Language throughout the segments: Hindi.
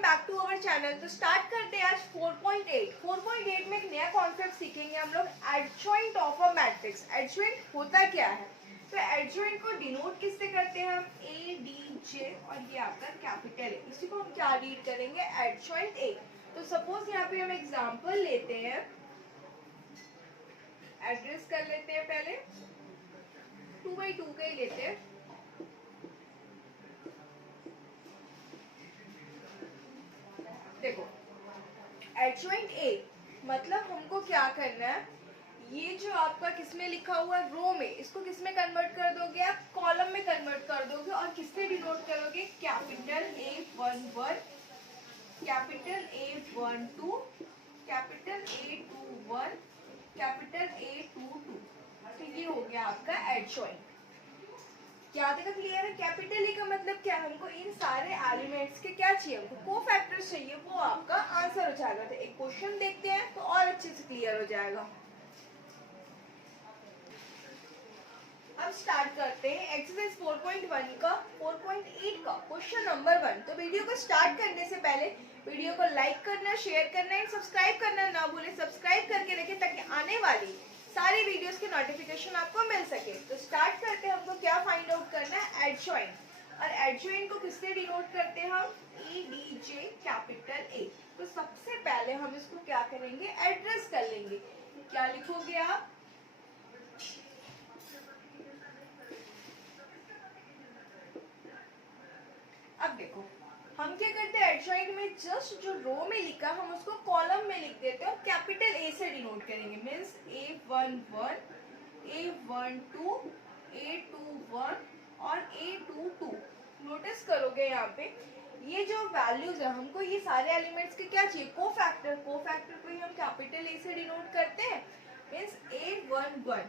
Welcome back to our channel. तो स्टार्ट करते हैं आज 4.8। 4.8 में एक नया कॉन्सेप्ट सीखेंगे हम लोग, adjoint of a matrix. Adjoint होता क्या है? तो एडजॉइंट को डिनोट किससे करते हैं हम? ए डी जे, और ये आपका कैपिटल है, इसी को हम क्या रीड करेंगे? Adjoint A. तो सपोज यहाँ पे हम एग्जाम्पल लेते हैं, एड्रेस कर लेते हैं, पहले 2x2 का ही लेते हैं। देखो एडजॉइंट ए मतलब हमको क्या करना है, ये जो आपका किसमें लिखा हुआ है, रो में, इसको किसमें कन्वर्ट कर दोगे आप? कॉलम में कन्वर्ट कर दोगे। और किससे डिनोट करोगे? Capital A11, capital A12, capital A21, capital A22। तो ये हो गया आपका एडजॉइंट। क्या देखा क्लियर है? कैपिटल ए का मतलब क्या? हमको इन सारे एलिमेंट्स के क्या चाहिए? हमको कोफैक्टर्स चाहिए, वो आपका आंसर हो जाएगा। तो एक क्वेश्चन देखते हैं तो और अच्छे से क्लियर हो जाएगा। अब स्टार्ट करते हैं एक्सरसाइज 4.1 का 4.8 का क्वेश्चन नंबर 1। तो वीडियो को स्टार्ट करने से पहले वीडियो को लाइक करना, शेयर करना एंड सब्सक्राइब करना ना भूलें। सब्सक्राइब करके रखें ताकि आने वाली सारी वीडियोस के नोटिफिकेशन आपको मिल सके। तो स्टार्ट करते हैं। हमको क्या फाइंड आउट करना है? एडजॉइंट। और एडजॉइंट को किससे डिनोट करते हैं हम? E D J capital A. तो सबसे पहले हम इसको क्या करेंगे? एड्रेस कर लेंगे। क्या लिखोगे आप? अब देखो हम क्या करते हैं, एडजॉइंट में जस्ट जो रो में लिखा हम उसको कॉलम में लिख देते हैं और कैपिटल ए से डिनोट करेंगे। मीन्स A11, A12, A21 और A22। नोटिस करोगे यहाँ पे ये जो वैल्यूज है, हमको ये सारे एलिमेंट्स के क्या चाहिए? कोफैक्टर। कोफैक्टर को ही हम कैपिटल ए से डिनोट करते हैं। मीन्स A11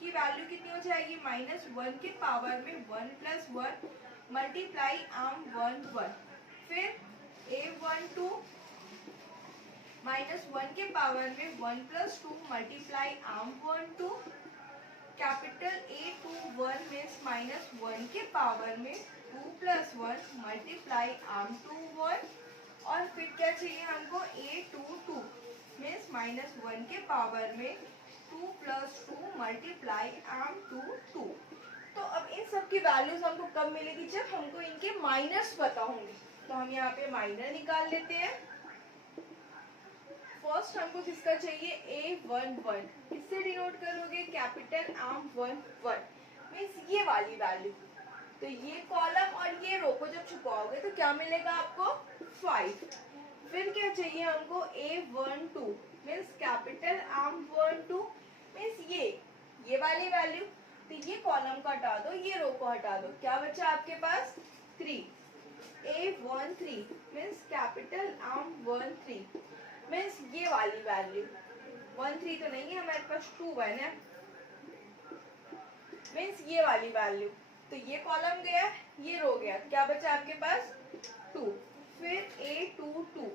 की वैल्यू कितनी हो जाएगी? -1 के पावर में 1 + 1 मल्टीप्लाई आर्म 1 फिर A12 -1 के पावर में 1 + 2 multiply arm 1 capital A21 means -1 के पावर में 2 + 1 मल्टीप्लाई आर्म 1 और फिर क्या चाहिए हमको? A22 मीन्स -1 के पावर में 2 + 2 मल्टीप्लाई आर्म 2। तो अब इन सब की वैल्यूज हमको कब मिलेगी? जब हमको इनके माइनर्स पता होंगे। तो हम यहाँ पे माइनर निकाल लेते हैं। फर्स्ट हमको किसका चाहिए? A11। किससे डिनोट करोगे? कैपिटल आर्म 1 मीन्स ये वाली वैल्यू। तो ये कॉलम और ये रो को जब छुपाओगे तो क्या मिलेगा आपको? 5। फिर क्या चाहिए हमको? A12 means capital arm 1 means ये वाली वैल्यू। तो ये कॉलम को हटा दो, ये रो को हटा दो, क्या बचा आपके पास? 3। A13 means capital arm 13 means ये वाली वैल्यू। 13 तो नहीं है हमारे पास, 2 है मीन्स ये वाली वैल्यू। तो ये कॉलम गया, ये रो गया, क्या बचा आपके पास? 2। फिर A22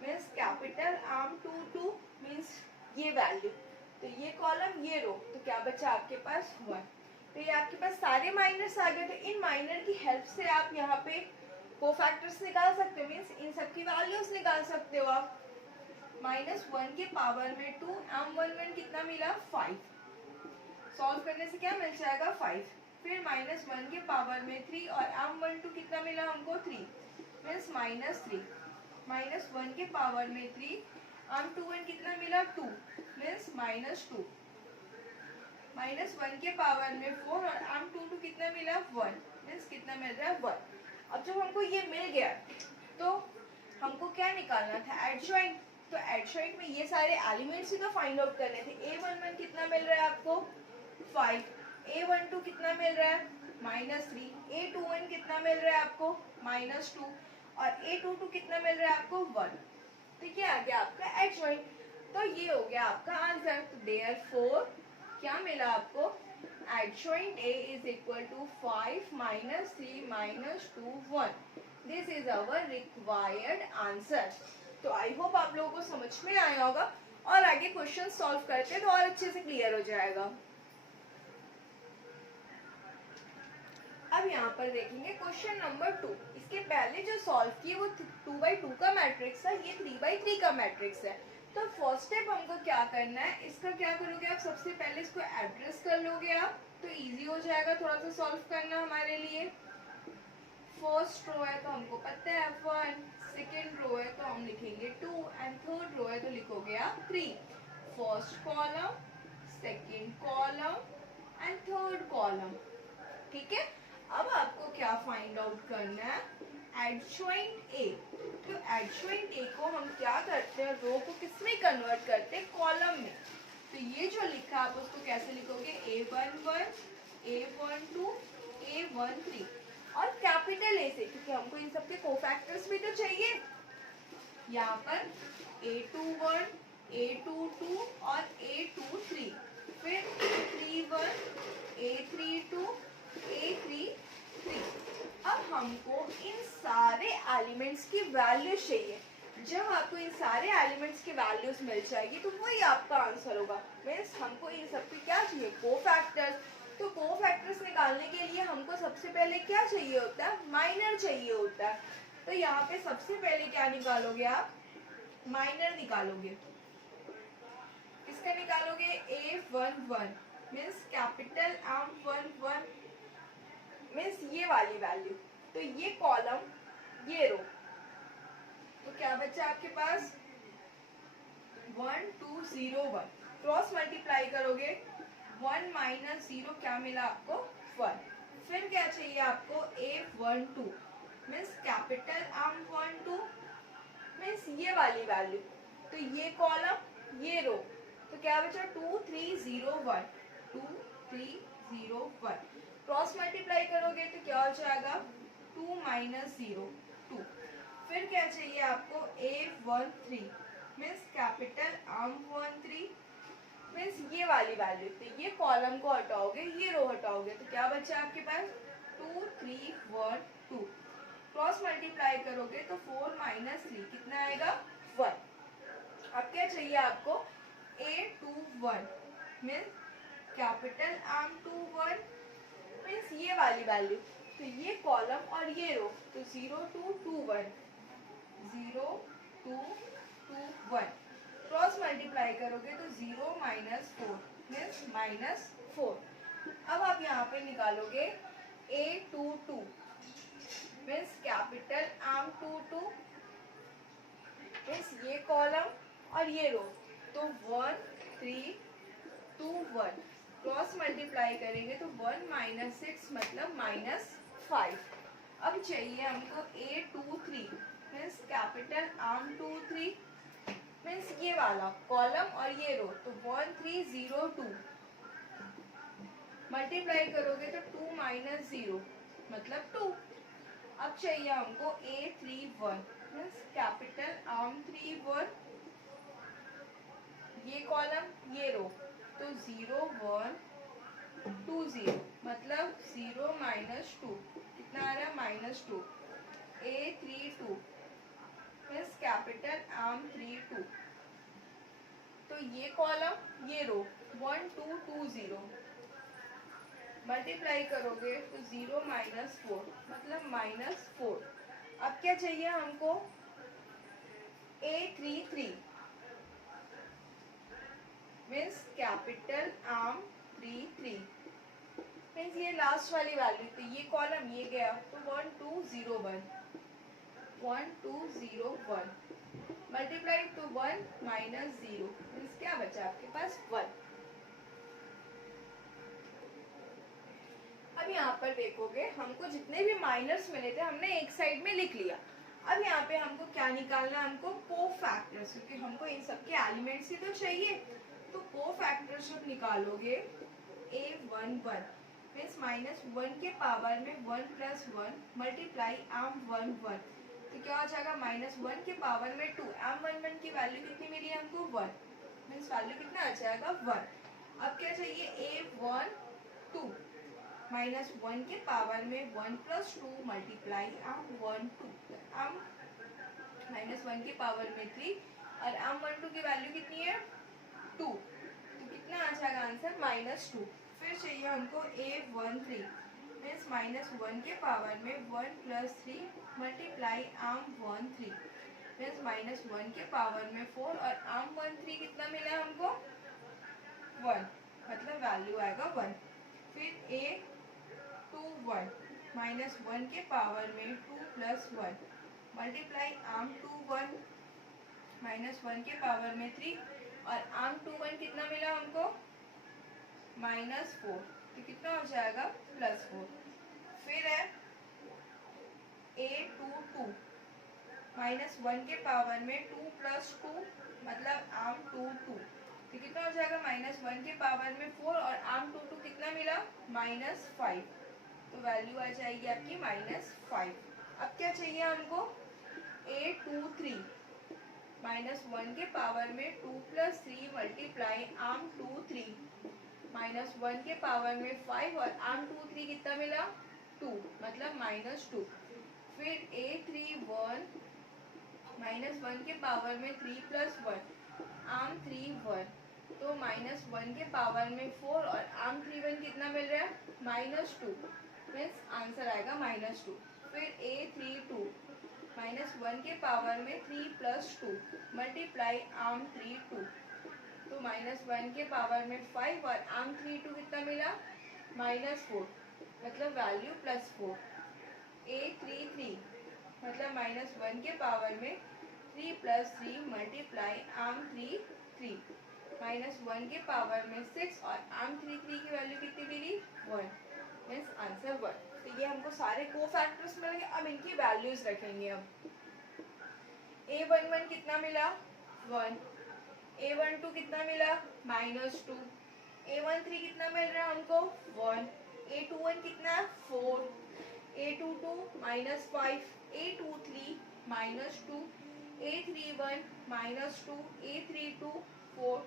means capital arm 2 means ये वैल्यू। तो ये कॉलम, ये रो, तो क्या बचा आपके पास? 1। तो ये आपके पास सारे माइनर्स आ गए। तो इन माइनर की हेल्प से आप यहाँ पे कोफैक्टर्स निकाल सकते हो, मीन्स इन सब की वैल्यूज निकाल सकते हो आप। -1 के पावर में 2 आर्म 1 कितना मिला? 5। सॉल्व करने से क्या मिल जाएगा? 5। फिर -1 के पावर में 3 और आर्म 1 कितना मिला हमको? 3 मीन्स -3। -1 के पावर में 3 आर्म 2 कितना मिला? 2 मीन्स -2। -1 के पावर में 4 और आर्म 2 कितना मिला? 1 मीन्स कितना मिल रहा है? 1। अब जब हमको ये मिल गया तो हमको क्या निकालना था? एडजॉइंट। तो एडजॉइंट में ये सारे एलिमेंट्स ही तो फाइंड आउट करने थे। A11 कितना मिल रहा है आपको? 5। A12 कितना मिल रहा है? -3। A21 कितना मिल रहा है आपको? -2 और A22 कितना मिल रहा है आपको? 1। तो ये आ गया आपका एडजॉइंट। तो ये हो गया आपका आंसर। तो देयरफॉर क्या मिला आपको? Adjoint A is equal to 5 -3 -2 1। This is our required answer. तो आई होप आप लोगों को समझ में आया होगा और आगे क्वेश्चन सॉल्व करते हैं तो और अच्छे से क्लियर हो जाएगा। अब यहाँ पर देखेंगे क्वेश्चन नंबर 2। इसके पहले जो सॉल्व किए वो 2x2 का मैट्रिक्स है, ये 3x3 का मैट्रिक्स है। तो फर्स्ट स्टेप हमको क्या करना है, इसका क्या करोगे आप, सबसे पहले इसको एड्रेस कर लोगे आप, तो इजी हो जाएगा थोड़ा सा सॉल्व करना हमारे लिए। फर्स्ट रो है तो हमको पता है 1, सेकेंड रो है तो हम लिखेंगे 2 एंड थर्ड रो है तो लिखोगे आप 3। First column, second column and third column, ठीक है। अब आपको क्या फाइंड आउट करना है, एडजॉइंट ए। तो एडजॉइंट ए को हम क्या करते हैं, रो को किसमें कन्वर्ट करते हैं, कॉलम में। तो ये जो लिखा आप उसको कैसे लिखोगे, A11, A12, A13 और कैपिटल ए से, क्योंकि हमको इन सबके कोफैक्टर्स भी तो चाहिए। यहाँ पर A21, A22 और A23, फिर A31, A32, A33। अब हमको इन सारे एलिमेंट्स की वैल्यूज चाहिए। जब आपको इन सारे एलिमेंट्स की वैल्यूज मिल जाएगी तो वही आपका आंसर होगा। मीन्स हमको इन सब की क्या चाहिए, कोफैक्टर्स। तो कोफैक्टर्स निकालने के लिए हमको सबसे पहले क्या चाहिए होता है, माइनर चाहिए होता है। तो यहाँ पे सबसे पहले क्या निकालोगे आप, माइनर निकालोगे। किसका निकालोगे, A11 means capital M11 means ये वाली वैल्यू। तो ये कॉलम, ये रो, तो क्या बचा आपके पास 1 2 0 1। क्रॉस मल्टीप्लाई करोगे 1 माइनस 0 क्या मिला आपको 1। फिर क्या चाहिए आपको A12 means capital M12 means ये वाली वैल्यू। तो ये कॉलम, ये रो, तो क्या बचा 2 3 0 1, 2 3 0 1। क्रॉस मल्टीप्लाई करोगे तो क्या हो जाएगा 2 माइनस 0 2। फिर क्या चाहिए आपको A13 means capital M13 means ये वाली वैल्यू। तो ये कॉलम को हटाओगे, ये रो हटाओगे, तो क्या बचा आपके पास 2 3 1 2। क्रॉस मल्टीप्लाई करोगे तो 4 माइनस 3 कितना आएगा 1। अब क्या चाहिए आपको A21 means capital M21 means ये वाली वैल्यू। तो ये कॉलम और ये रो, तो 0 2 2 1 0 2 2 1। क्रॉस मल्टीप्लाई करोगे तो 0 माइनस 4 मीन्स माइनस 4। अब आप यहाँ पे निकालोगे A22 means capital M22 means ये कॉलम और ये रो, तो 1 3 2 1। क्रॉस मल्टीप्लाई करेंगे तो 1 माइनस 6 मतलब माइनस 5। अब चाहिए हमको A23 means capital M23 means ये वाला कॉलम और ये रो, तो 1 3 0 2। मल्टीप्लाई करोगे तो 2 माइनस 0 मतलब 2। अब चाहिए हमको A31 मीन्स कैपिटल M31 ये कॉलम ये रो, तो 0 1 2 0 मतलब 0 माइनस 2 कितना आ रहा है minus 2। A32 means capital M32 तो ये कॉलम ये रो 1 2 2 0। मल्टीप्लाई करोगे तो 0 माइनस 4 मतलब माइनस 4। अब क्या चाहिए हमको A33 means capital M33 means ये लास्ट वाली वैल्यू, तो ये कॉलम ये गया तो 1 2 0 1 1 2 0 1 मल्टीप्लाई तो 1 माइनस 0 मीन्स क्या बचा आपके पास 1। अब यहाँ पर देखोगे हमको जितने भी माइनर्स मिले थे हमने एक साइड में लिख लिया। अब यहाँ पे हमको क्या निकालना है, हमको कोफैक्टर्स, क्योंकि हमको इन सब के एलिमेंट्स ही तो चाहिए। तो कोफैक्टर्स जब निकालोगे A11 मीन्स माइनस 1 के पावर में 1 प्लस 1 मल्टीप्लाई M11 तो क्या हो जाएगा माइनस 1 के पावर में 2। M11 की वैल्यू कितनी मिली हमको 1 मीन्स वैल्यू कितना आ जाएगा 1। अब क्या चाहिए A12 माइनस 1 के पावर में 1 plus 2 multiply M12 M minus 1 के पावर में 3 और M12 की वैल्यू कितनी है 2, तो कितना आ जाएगा आंसर माइनस 2। फिर चाहिए हमको A13 मीन्स -1 के पावर में 1 + 3 मल्टीप्लाई आर्म 1 3 मीन्स -1 के पावर में 4 और आर्म 1 3 कितना मिला हमको 1, मतलब वैल्यू आएगा 1। फिर A21 -1 के पावर में 2 + 1 मल्टीप्लाई आर्म 21 -1 के पावर में 3 और आर्म 21 कितना मिला हमको -4, तो कितना हो जाएगा +4। फिर है A22 -1 के पावर में 2 + 2 मतलब आर्म 22, तो कितना हो जाएगा -1 के पावर में 4 और आर्म 22 कितना मिला -5, तो वैल्यू आ जाएगी आपकी -5। अब क्या चाहिए हमको A23 -1 के पावर में 2 + 3 मल्टीप्लाई आर्म 23 -1 के पावर में 5 और आर्म 23 कितना मिला 2, मतलब -2। फिर A31 -1 के पावर में 3 + 1 आर्म 31, तो -1 के पावर में 4 और आर्म 31 कितना मिल रहा है -2, मीन्स आंसर आएगा -2। फिर A32 -1 के पावर में 3 + 2 मल्टीप्लाई आर्म 32, तो -1 के पावर में 5 और आर्म 32 कितना मिला -4, मतलब वैल्यू +4। A33 मतलब -1 के पावर में 3 + 3 मल्टीप्लाई आर्म 3 -1 के पावर में 6 और आर्म 3 की वैल्यू कितनी मिली 1, मीन्स आंसर 1। तो ये हमको सारे कोफैक्टर्स मिल गए। अब इनकी वैल्यूज रखेंगे। अब A11 कितना मिला 1, A12 कितना मिला -2, A13 कितना मिल रहा है हमको 1, A21 कितना 4, A22 -5, A23 -2, A31 -2, A32 4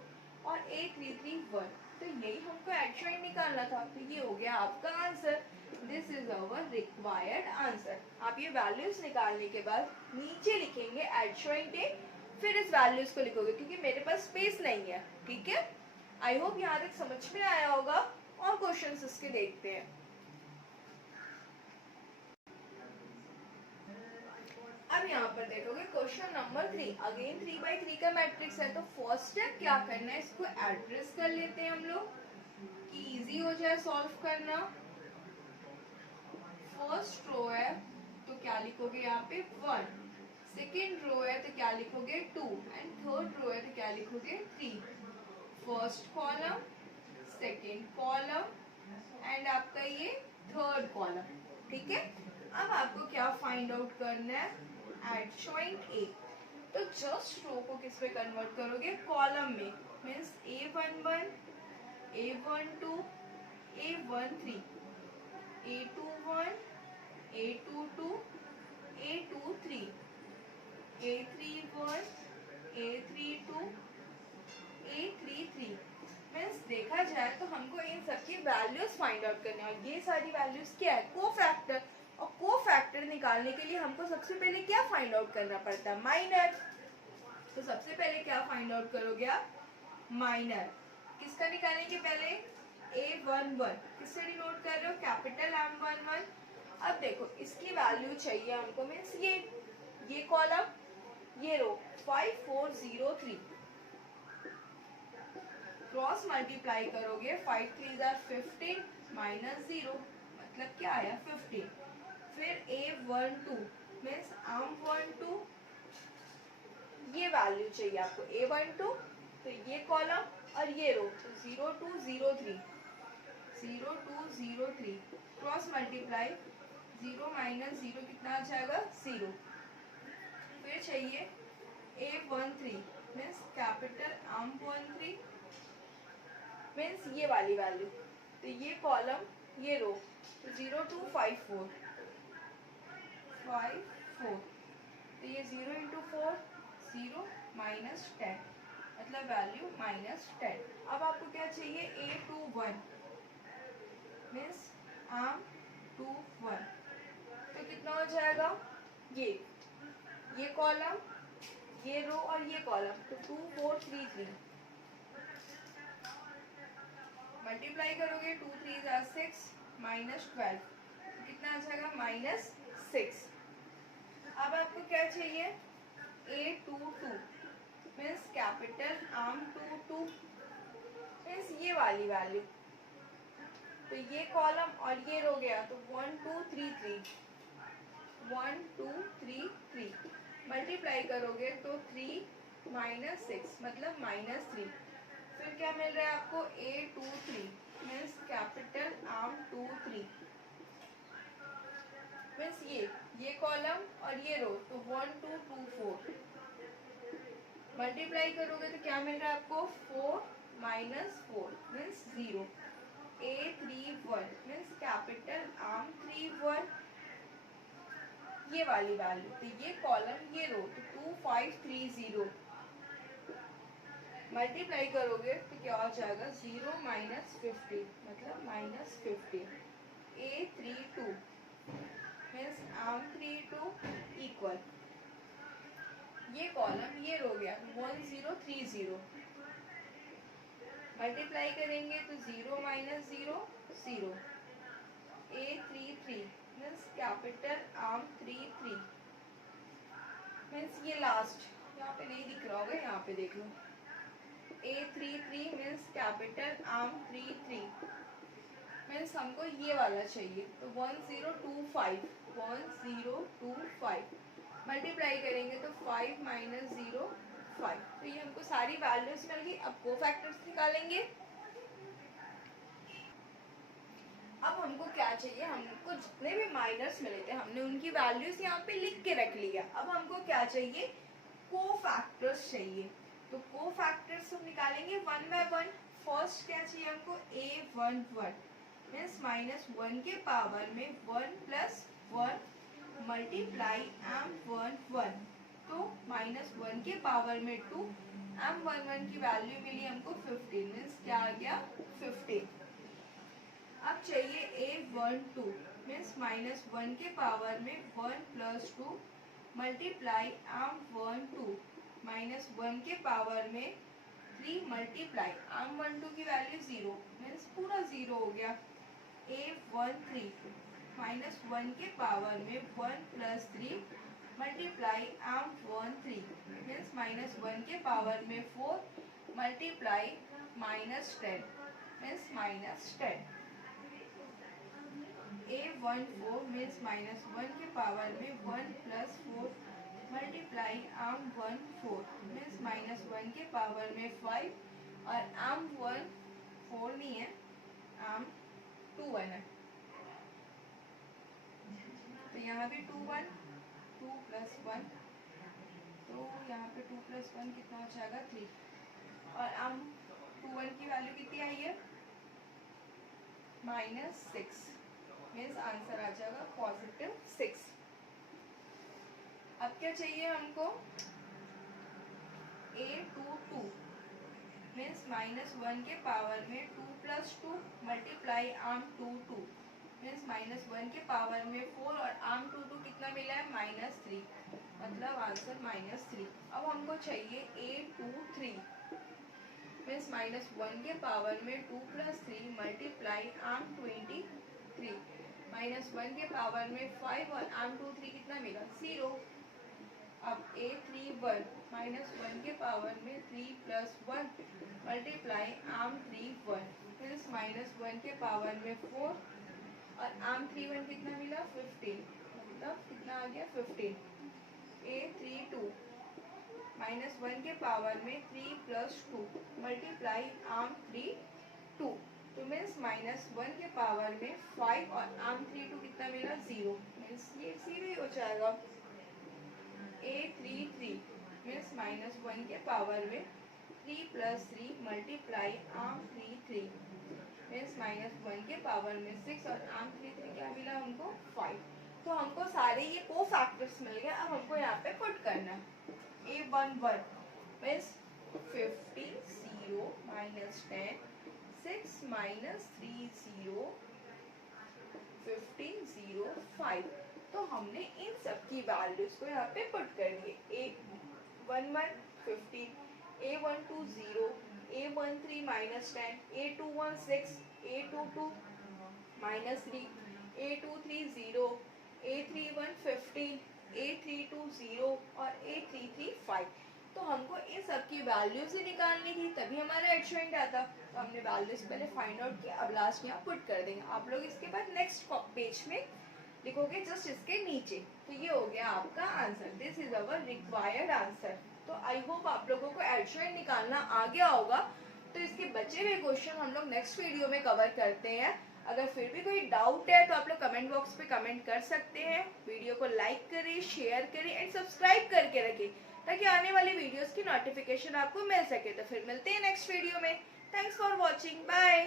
और A33 1। तो यही हमको एडजॉइंट निकालना था, तो ये हो गया आपका answer. This is our required answer. आप ये वैल्यूज निकालने के बाद नीचे लिखेंगे एडजॉइंट ए, फिर इस वैल्यूज को लिखोगे क्योंकि मेरे पास स्पेस नहीं है। ठीक है, आई होप यहाँ तक समझ में आया होगा। और क्वेश्चंस इसके देखते हैं। अब यहाँ पर देखोगे क्वेश्चन नंबर 3, अगेन 3×3 का मैट्रिक्स है। तो फर्स्ट स्टेप क्या करना है, इसको एड्रेस कर लेते हैं हम लोग कि इजी हो जाए सॉल्व करना। फर्स्ट रो है तो क्या लिखोगे यहाँ पे 1, सेकेंड रो है तो क्या लिखोगे 2 एंड थर्ड रो है तो क्या लिखोगे 3। First column, second column and आपका ये थर्ड कॉलम। ठीक है, अब आपको क्या फाइंड आउट करना है, एडजॉइंट ए। तो जस्ट रो को किस पे कन्वर्ट करोगे, कॉलम में, means A11, A12, A13, A21, A22, A23, A31, A32, A33। Means देखा जाए तो हमको इन सबकी वैल्यूज फाइंड आउट करनी है। और ये सारी वैल्यूज क्या है, कोफैक्टर। और कोफैक्टर निकालने के लिए हमको सबसे पहले क्या फाइंड आउट करना पड़ता है, माइनर। तो सबसे पहले क्या फाइंड आउट करोगे आप, माइनर। किसका निकालेंगे पहले, A11, किससे डिनोट कर रहे हो, कैपिटल M11। अब देखो इसकी वैल्यू चाहिए हमको, मीन्स ये कॉलम, ये रो 5 4 0 3। क्रॉस मल्टीप्लाई करोगे 5 3 15 -0, मतलब क्या आया 15। फिर A12 मीन्स M12, ये वैल्यू चाहिए आपको A12, तो ये कॉलम और ये रो, तो 0 2 0 3 0 2 0 3। क्रॉस मल्टीप्लाई 0 -0 कितना आ जाएगा 0। फिर चाहिए A13 means capital M13 means ये वाली वैल्यू, तो ये कॉलम ये रो, तो 0 2 5 4 5 4, तो ये 0 × 4 0 -10, मतलब वैल्यू -10। अब आपको क्या चाहिए, A21 मीन्स M21, तो कितना हो जाएगा, ये कॉलम, ये रो और ये कॉलम, तो 2 4 3 3। मल्टीप्लाई करोगे 2 3 6 -12, कितना आ जाएगा -6। अब आपको क्या चाहिए A22 means capital arm 22 means ये वाली वैल्यू। तो ये कॉलम और ये रो गया तो 1 2 3 3 1 2 3 3 मल्टीप्लाई करोगे तो 3 -6 मतलब -3। फिर क्या मिल रहा है आपको A23 means capital arm 23 means ये कॉलम और ये रो तो 1 2 2 4 मल्टीप्लाई करोगे तो क्या मिल रहा है आपको 4 -4 means 0। A31 means capital arm 31 ये वाली वैल्यू। तो ये कॉलम ये रो तो 2530 मल्टीप्लाई करोगे तो क्या हो जाएगा 0 -50 मतलब -50। A32 मीन्स आर्म 32 इक्वल ये कॉलम ये रो गया 1030 मल्टीप्लाई करेंगे तो 0 -0 0। A33 means capital arm 33 means ये लास्ट यहाँ पे नहीं दिख रहा होगा, यहाँ पे देख लो A33 means capital arm 33 means हमको ये वाला चाहिए तो 1025 मल्टीप्लाई करेंगे तो 5 -0 5। तो ये हमको सारी वैल्यूज मिल गई। अब कोफैक्टर्स निकालेंगे। अब हमको क्या चाहिए, हमको जितने भी माइनर्स मिले थे हमने उनकी वैल्यूज यहाँ पे लिख के रख लिया। अब हमको क्या चाहिए, कोफैक्टर्स चाहिए। तो कोफैक्टर्स हम निकालेंगे वन बाय वन। फर्स्ट क्या चाहिए हमको A11 मीन्स -1 के पावर में 1 + 1 मल्टीप्लाई M11 तो -1 के पावर में 2 M11 की वैल्यू मिली हमको 15 मीन्स क्या आ गया 15। अब चाहिए A12 मीन्स -1 के पावर में 1 + 2 मल्टीप्लाई M12 -1 के पावर में 3 मल्टीप्लाई M12 की वैल्यू 0 मीन्स पूरा 0 हो गया। A13 -1 के पावर में 1 + 3 मल्टीप्लाई M13 मीन्स -1 के पावर में 4 मल्टीप्लाई -10 मीन्स -10। A14 मीन्स -1 के पावर में 1 + 4 मल्टीप्लाई M14 मीन्स -1 के पावर में 5 और M14 नहीं है M21 है तो यहाँ पे 2 1 2 + 1 तो यहाँ पे 2 + 1 कितना हो जाएगा 3 और M21 की वैल्यू कितनी आई है -6 मीन्स आंसर आ जाएगा +6। अब क्या चाहिए हमको A22 मीन्स -1 के पावर में 2 + 2 मल्टीप्लाई M22 मीन्स -1 के पावर में 4 और M22 कितना मिला है -3 मतलब आंसर -3। अब हमको चाहिए A23 मीन्स -1 के पावर में 2 + 3 मल्टीप्लाई M23 -1 के पावर में 5 और M23 कितना मिला 0। अब A31 -1 के पावर में 3 + 1 मल्टीप्लाई M31 मीन्स -1 के पावर में 4 और M31 कितना मिला 15 मतलब कितना आ गया 15। A32 -1 के पावर में 3 + 2 मल्टीप्लाई M32 तो मीन्स -1 के पावर में 5 और M32 कितना मिला 0 मीन्स ये 0 ही हो जाएगा। A33 मीन्स -1 के पावर में 3 + 3 मल्टीप्लाई M33 मीन्स -1 के पावर में 6 और M33 क्या मिला हमको 5। तो हमको सारे ये कोफैक्टर्स मिल गए। अब हमको यहाँ पे पुट करना है A11 मीन्स 15 0 -10 6 -3 0 15 0 5। तो हमने इन सब की वैल्यूज को यहाँ पे पुट कर दिए। A11 15 A12 0 A13 -10 A21 6 A22 -3 A230, A31 15, A32 और A335। तो हमको इन सब की वैल्यूज ही निकालनी थी, तभी हमारा एडजॉइंट आता। तो हमने वैल्यूज पहले फाइंड आउट किया, अब लास्ट में पुट कर देंगे। आप लोग इसके बाद नेक्स्ट पेज में लिखोगे जस्ट इसके नीचे। तो ये हो गया आपका answer, this is our required answer. तो आई होप आप लोगों को एडजॉइंट निकालना आ गया होगा। तो इसके बचे हुए क्वेश्चन हम लोग नेक्स्ट वीडियो में कवर करते हैं। अगर फिर भी कोई डाउट है तो आप लोग कमेंट बॉक्स पे कमेंट कर सकते हैं। वीडियो को लाइक करें, शेयर करें एंड सब्सक्राइब करके रखें, ताकि आने वाली वीडियोस की नोटिफिकेशन आपको मिल सके। तो फिर मिलते हैं नेक्स्ट वीडियो में। Thanks for watching, bye.